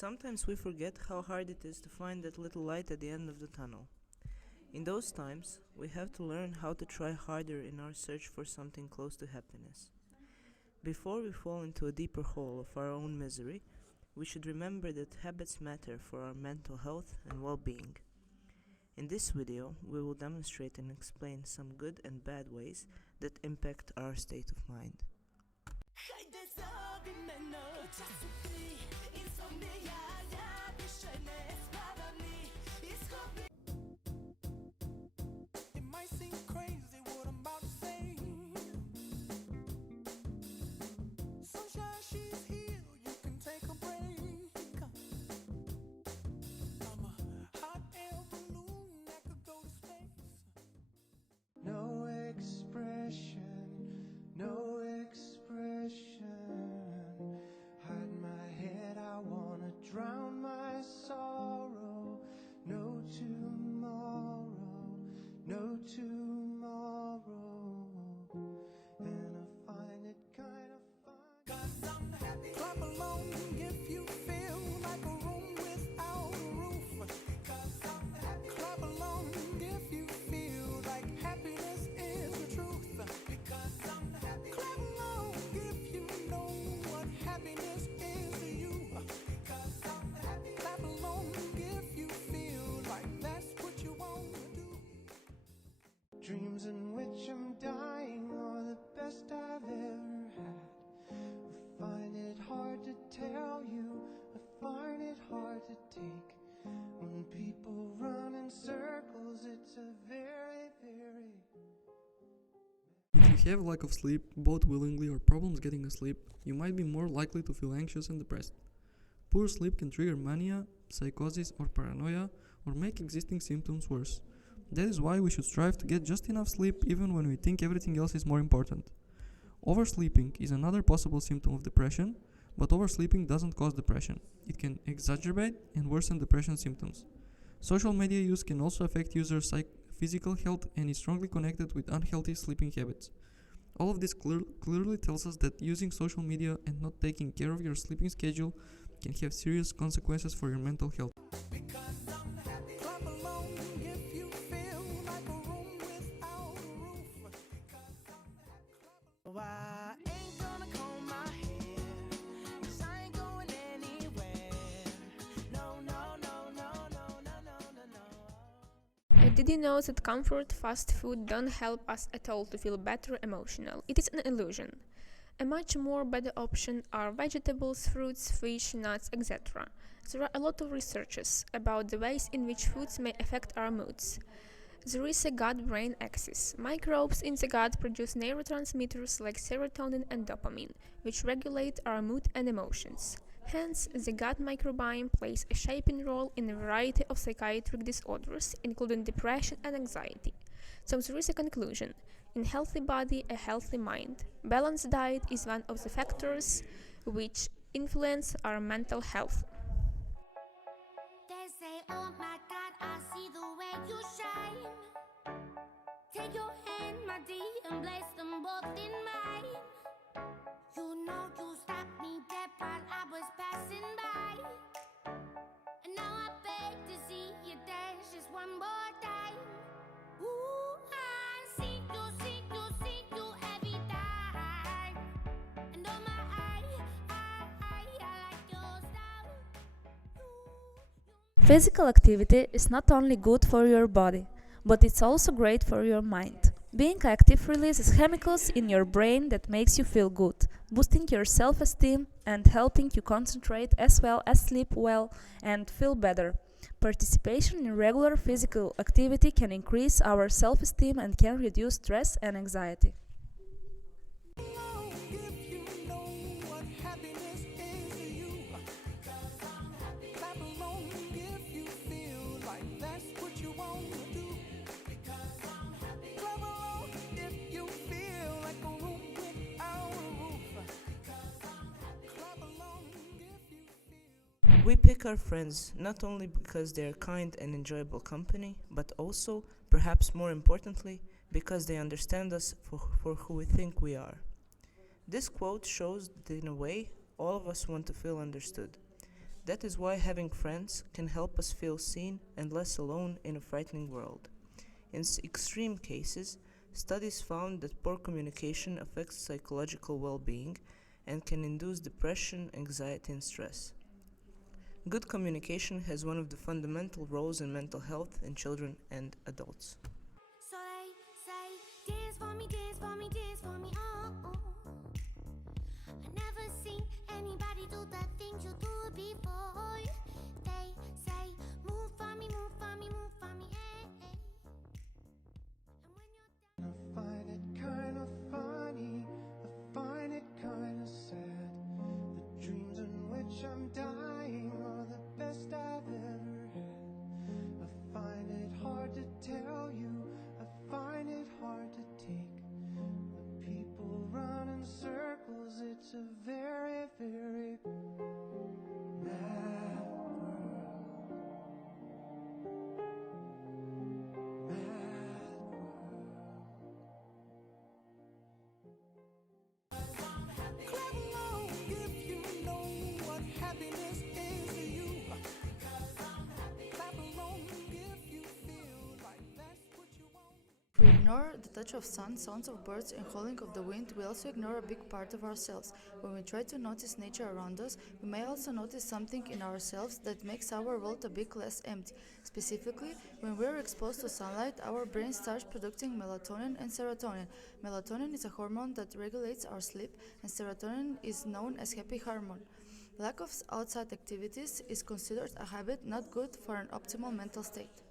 Sometimes we forget how hard it is to find that little light at the end of the tunnel. In those times, we have to learn how to try harder in our search for something close to happiness. Before we fall into a deeper hole of our own misery, we should remember that habits matter for our mental health and well-being. In this video, we will demonstrate and explain some good and bad ways that impact our state of mind. It might seem crazy what I'm about to say. Sunshine, she's here, you can take a break. I'm a hot air balloon that could go to space. No expression, no expression. Hide my head, I wanna drown my sorrow. No tomorrow, no tomorrow. And I find it kind of fun. 'Cause I'm happy. Clap along if you feel like a room without a roof. Because I'm happy. Clap along if you feel like happiness is the truth. Because I'm happy. Clap along if you know what happiness is to you. Because I'm happy. Clap along if you feel like that's what you want to do. Dreams in which I'm dying are the best I've ever had. I find it hard to tell you, I find it hard to take. When people run in circles, it's a very If you have lack of sleep, both willingly or problems getting asleep, you might be more likely to feel anxious and depressed. Poor sleep can trigger mania, psychosis or paranoia, or make existing symptoms worse. That is why we should strive to get just enough sleep even when we think everything else is more important. Oversleeping is another possible symptom of depression, but oversleeping doesn't cause depression. It can exacerbate and worsen depression symptoms. Social media use can also affect users' physical health and is strongly connected with unhealthy sleeping habits. All of this clearly tells us that using social media and not taking care of your sleeping schedule can have serious consequences for your mental health. because I'm happy. Clap along if you feel like a room without a roof. Because I'm happy. I ain't gonna comb my hair, 'cause I ain't going anywhere. No, no, no, no, no, no, no, no, no. Did you know that comfort fast food don't help us at all to feel better emotional? It is an illusion. A much more better option are vegetables, fruits, fish, nuts, etc. There are a lot of researches about the ways in which foods may affect our moods. There is a gut-brain axis. Microbes in the gut produce neurotransmitters like serotonin and dopamine, which regulate our mood and emotions. Hence, the gut microbiome plays a shaping role in a variety of psychiatric disorders, including depression and anxiety. So there is a conclusion. In healthy body, a healthy mind. Balanced diet is one of the factors which influence our mental health. They say, oh my God, I see the way you shine. Take your hand, my dear, and place them both in mine. You know you stopped me dead while I was passing by. And now I beg to see you dance just one more time. Ooh, I see you every time. And oh my, I like your style. Physical activity is not only good for your body, but it's also great for your mind. Being active releases chemicals in your brain that makes you feel good, boosting your self-esteem and helping you concentrate as well as sleep well and feel better. Participation in regular physical activity can increase our self-esteem and can reduce stress and anxiety. If you know what happiness is to you. Because I'm happy. Clap along if you feel like that's what you want to do. Because I'm happy. Clap along if you feel like a room without a roof. Because I'm happy. Clap along if you feel. We pick our friends not only because they are kind and enjoyable company, but also, perhaps more importantly, because they understand us for who we think we are. This quote shows that in a way, all of us want to feel understood. That is why having friends can help us feel seen and less alone in a frightening world. In extreme cases, studies found that poor communication affects psychological well-being and can induce depression, anxiety, and stress. Good communication has one of the fundamental roles in mental health in children and adults. So they say, dance for me, dance for me, dance for me, oh, oh. I never seen anybody do the things you do before. They say, move for me, move for me, move for me, hey, hey. And when you're I find it kind of funny, I find it kind of sad. The dreams in which I'm dying are the best I've ever had. I find it hard to tell you, I find it hard to take. The people run in circles, it's a very, very mad world. Mad world. Clap along if you know what happiness is to you. Clap along if you feel like that's what you want. If we ignore the touch of sun, sounds of birds, and howling of the wind, we also ignore a big part of ourselves. When we try to notice nature around us, we may also notice something in ourselves that makes our world a bit less empty. Specifically, when we are exposed to sunlight, our brain starts producing melatonin and serotonin. Melatonin is a hormone that regulates our sleep, and serotonin is known as happy hormone. Lack of outside activities is considered a habit not good for an optimal mental state.